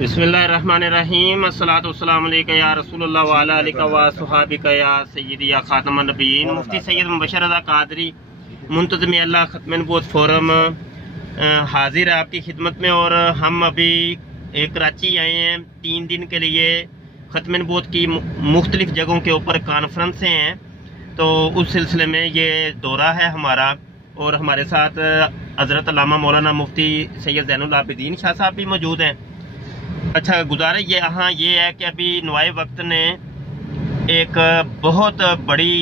बिस्मिल्लाहिर्रहमानिर्रहीम अस्सलातु वस्सलामु अलैका या रसूलुल्लाह व अला आलिका व सहाबिका या सय्यदी या खातमुन नबिय्यीन। मुफ्ती सैयद मुबशर रज़ा कादरी मुंतज़िम अल्लाह खत्म नबूवत फोरम हाजिर है आपकी खिदमत में। और हम अभी कराची आए हैं 3 दिन के लिए। खत्म नबूवत की मुख्तलिफ जगहों के ऊपर कॉन्फ्रेंसें हैं, तो उस सिलसिले में ये दौरा है हमारा। और हमारे साथ हज़रत अल्लामा मौलाना मुफ्ती सैयद ज़ैनुल आबिदीन शाह साहब भी मौजूद हैं। अच्छा, गुजारिश ये है कि अभी नुआए वक्त ने एक बहुत बड़ी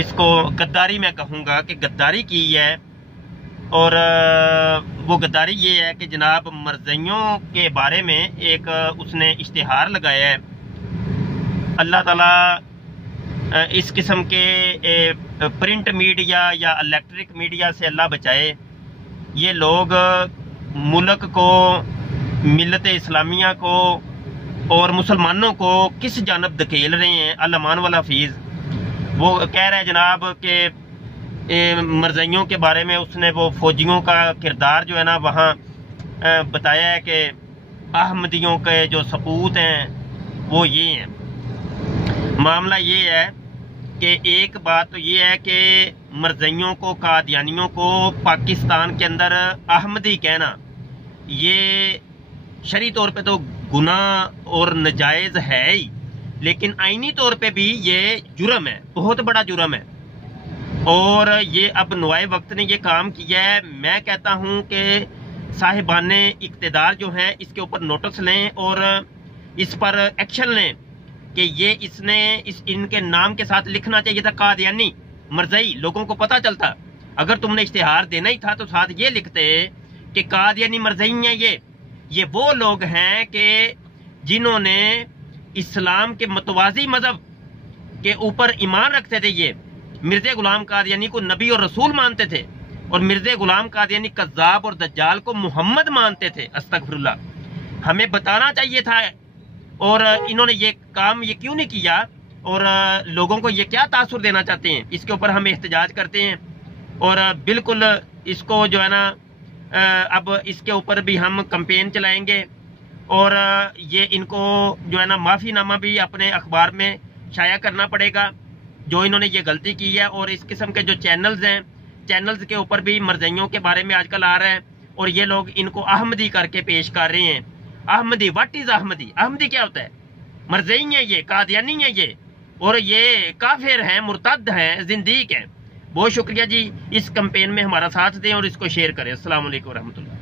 इसको गद्दारी मैं कहूँगा कि गद्दारी की है। और वो गद्दारी ये है कि जनाब मरज़इयों के बारे में एक उसने इश्तिहार लगाया है। अल्लाह ताला इस किस्म के प्रिंट मीडिया या इलेक्ट्रिक मीडिया से अल्लाह बचाए। ये लोग मुल्क को, मिल्लत इस्लामिया को और मुसलमानों को किस जानब धकेल रहे हैं। अल-अमान वाला हफीज़ वो कह रहे हैं जनाब कि मरज़इयों के बारे में उसने वो फौजियों का किरदार जो है ना वहाँ बताया है कि अहमदियों के जो सपूत हैं वो ये हैं। मामला ये है कि एक बात तो ये है कि मरज़इयों को, कादियानियों को पाकिस्तान के अंदर अहमदी कहना ये शरई तौर पे तो गुनाह और नजायज़ है ही, लेकिन आईनी तौर पे भी ये जुर्म है, बहुत बड़ा जुर्म है। और ये अब नुआए वक्त ने ये काम किया है। मैं कहता हूँ कि साहिबाने इक़्तिदार जो हैं इसके ऊपर नोटिस लें और इस पर एक्शन लें कि ये इनके नाम के साथ लिखना चाहिए था कादियानी मरज़ई। लोगों को पता चलता, अगर तुमने इश्तिहार देना ही था तो साथ ये लिखते कि कादियानी मरज़ई हैं। ये वो लोग हैं कि जिन्होंने इस्लाम के मतवाज़ी मज़हब के ऊपर ईमान रखते थे। ये मिर्ज़ा गुलाम कादियानी को नबी और रसूल मानते थे और मिर्ज़ा गुलाम कादियानी कज़्ज़ाब और दज्जाल को मोहम्मद मानते थे। अस्तगफिरुल्लाह। हमें बताना चाहिए था। और इन्होंने ये काम ये क्यों नहीं किया और लोगों को ये क्या तासुर देना चाहते हैं, इसके ऊपर हम एहतजाज करते हैं। और बिल्कुल इसको जो है ना अब इसके ऊपर भी हम कैंपेन चलाएंगे और ये इनको जो है ना माफ़ीनामा भी अपने अखबार में शाया करना पड़ेगा जो इन्होंने ये गलती की है। और इस किस्म के जो चैनल्स हैं, चैनल्स के ऊपर भी मरज़इयों के बारे में आजकल आ रहा है और ये लोग इनको अहमदी करके पेश कर रहे हैं। Ahmadi, what is Ahmadi? अहमदी क्या होता है? मरज़ई है ये, कादियानी है ये, और ये काफिर हैं, मुर्तद हैं, जिंदीक हैं। बहुत शुक्रिया जी। इस कैंपेन में हमारा साथ दें और इसको शेयर करें। अस्सलाम वालेकुम रहमतुल्लाह।